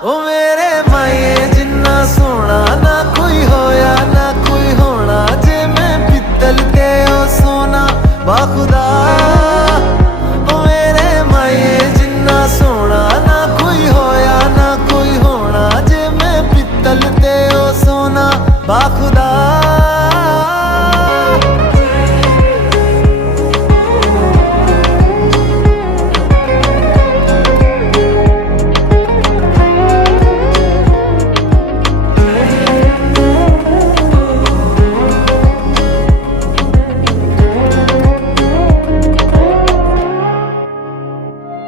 ओ मेरे माए जिन्ना सोना ना कोई होया ना कोई होना, जे मैं पित्तल ते ओ सोना बा खुदा